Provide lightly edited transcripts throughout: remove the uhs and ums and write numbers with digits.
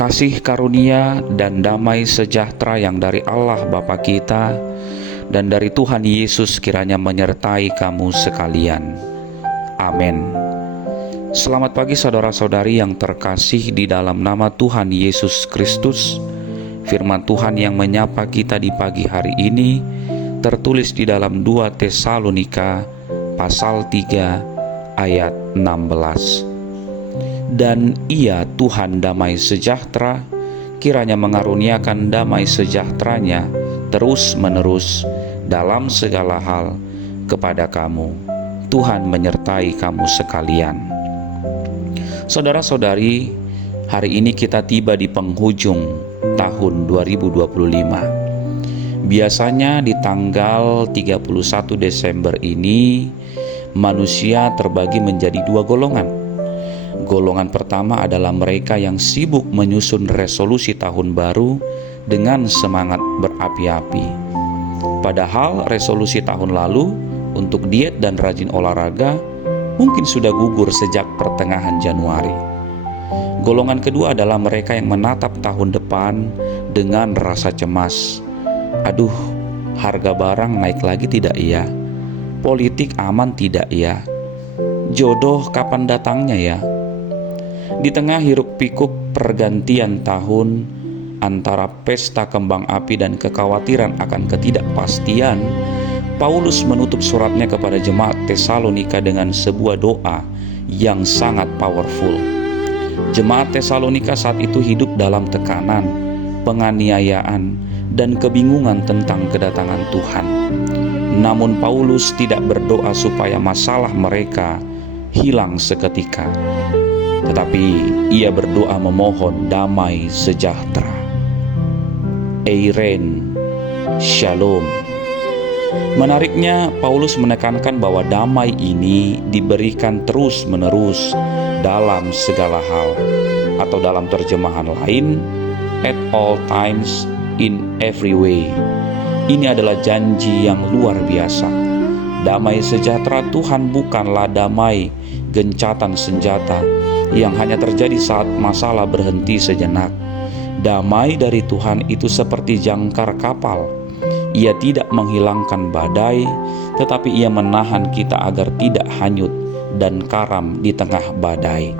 Kasih karunia dan damai sejahtera yang dari Allah Bapa kita dan dari Tuhan Yesus kiranya menyertai kamu sekalian. Amin. Selamat pagi saudara-saudari yang terkasih di dalam nama Tuhan Yesus Kristus. Firman Tuhan yang menyapa kita di pagi hari ini tertulis di dalam 2 Tesalonika pasal 3 ayat 16. Dan Ia Tuhan damai sejahtera kiranya mengaruniakan damai sejahteranya terus-menerus dalam segala hal kepada kamu. Tuhan menyertai kamu sekalian. Saudara-saudari, hari ini kita tiba di penghujung tahun 2025. Biasanya di tanggal 31 Desember ini manusia terbagi menjadi dua golongan. Golongan pertama adalah mereka yang sibuk menyusun resolusi tahun baru dengan semangat berapi-api. Padahal resolusi tahun lalu untuk diet dan rajin olahraga mungkin sudah gugur sejak pertengahan Januari. Golongan kedua adalah mereka yang menatap tahun depan dengan rasa cemas. Aduh, harga barang naik lagi tidak ya? Politik aman tidak ya? Jodoh kapan datangnya ya? Di tengah hiruk-pikuk pergantian tahun antara pesta kembang api dan kekhawatiran akan ketidakpastian, Paulus menutup suratnya kepada jemaat Tesalonika dengan sebuah doa yang sangat powerful. Jemaat Tesalonika saat itu hidup dalam tekanan, penganiayaan, dan kebingungan tentang kedatangan Tuhan. Namun Paulus tidak berdoa supaya masalah mereka hilang seketika, tetapi ia berdoa memohon damai sejahtera. Eiren, Shalom. Menariknya, Paulus menekankan bahwa damai ini diberikan terus-menerus dalam segala hal, atau dalam terjemahan lain, at all times, in every way. Ini adalah janji yang luar biasa. Damai sejahtera Tuhan bukanlah damai gencatan senjata yang hanya terjadi saat masalah berhenti sejenak. Damai dari Tuhan itu seperti jangkar kapal. Ia tidak menghilangkan badai, tetapi ia menahan kita agar tidak hanyut dan karam di tengah badai.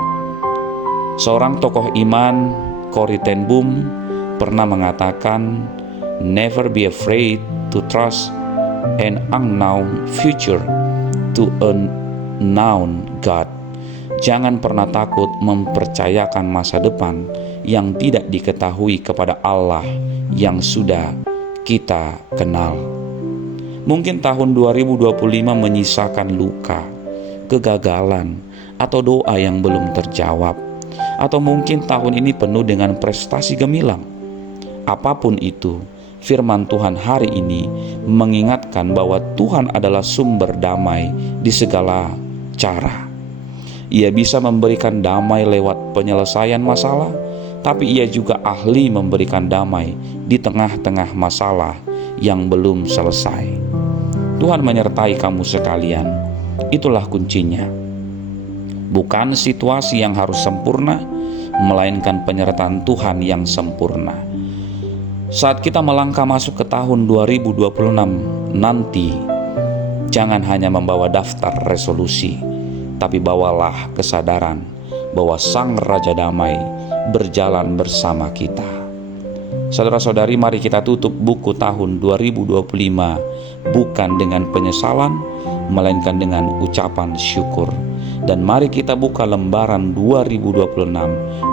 Seorang tokoh iman, Corrie ten Boom, pernah mengatakan, "Never be afraid to trust an unknown future to a known God." Jangan pernah takut mempercayakan masa depan yang tidak diketahui kepada Allah yang sudah kita kenal. Mungkin tahun 2025 menyisakan luka, kegagalan, atau doa yang belum terjawab. Atau mungkin tahun ini penuh dengan prestasi gemilang. Apapun itu, firman Tuhan hari ini mengingatkan bahwa Tuhan adalah sumber damai di segala cara. Ia bisa memberikan damai lewat penyelesaian masalah, tapi ia juga ahli memberikan damai di tengah-tengah masalah yang belum selesai. Tuhan menyertai kamu sekalian. Itulah kuncinya. Bukan situasi yang harus sempurna, melainkan penyertaan Tuhan yang sempurna. Saat kita melangkah masuk ke tahun 2026 nanti, jangan hanya membawa daftar resolusi, tapi bawalah kesadaran bahwa Sang Raja Damai berjalan bersama kita. Saudara-saudari, mari kita tutup buku tahun 2025 bukan dengan penyesalan, melainkan dengan ucapan syukur. Dan mari kita buka lembaran 2026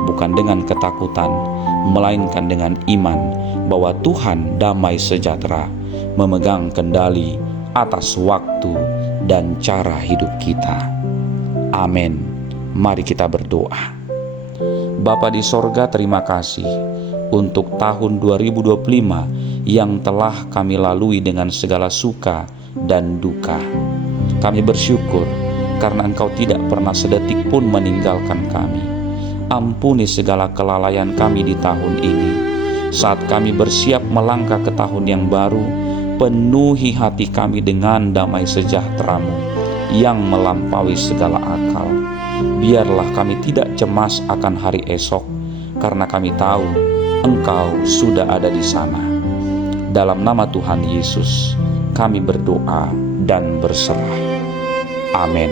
bukan dengan ketakutan, melainkan dengan iman bahwa Tuhan damai sejahtera memegang kendali atas waktu dan cara hidup kita. Amin. Mari kita berdoa. Bapa di sorga, terima kasih untuk tahun 2025 yang telah kami lalui dengan segala suka dan duka. Kami bersyukur karena Engkau tidak pernah sedetik pun meninggalkan kami. Ampuni segala kelalaian kami di tahun ini. Saat kami bersiap melangkah ke tahun yang baru, penuhi hati kami dengan damai sejahtera-Mu yang melampaui segala akal. Biarlah kami tidak cemas akan hari esok, karena kami tahu Engkau sudah ada di sana. Dalam nama Tuhan Yesus, kami berdoa dan berserah. Amin.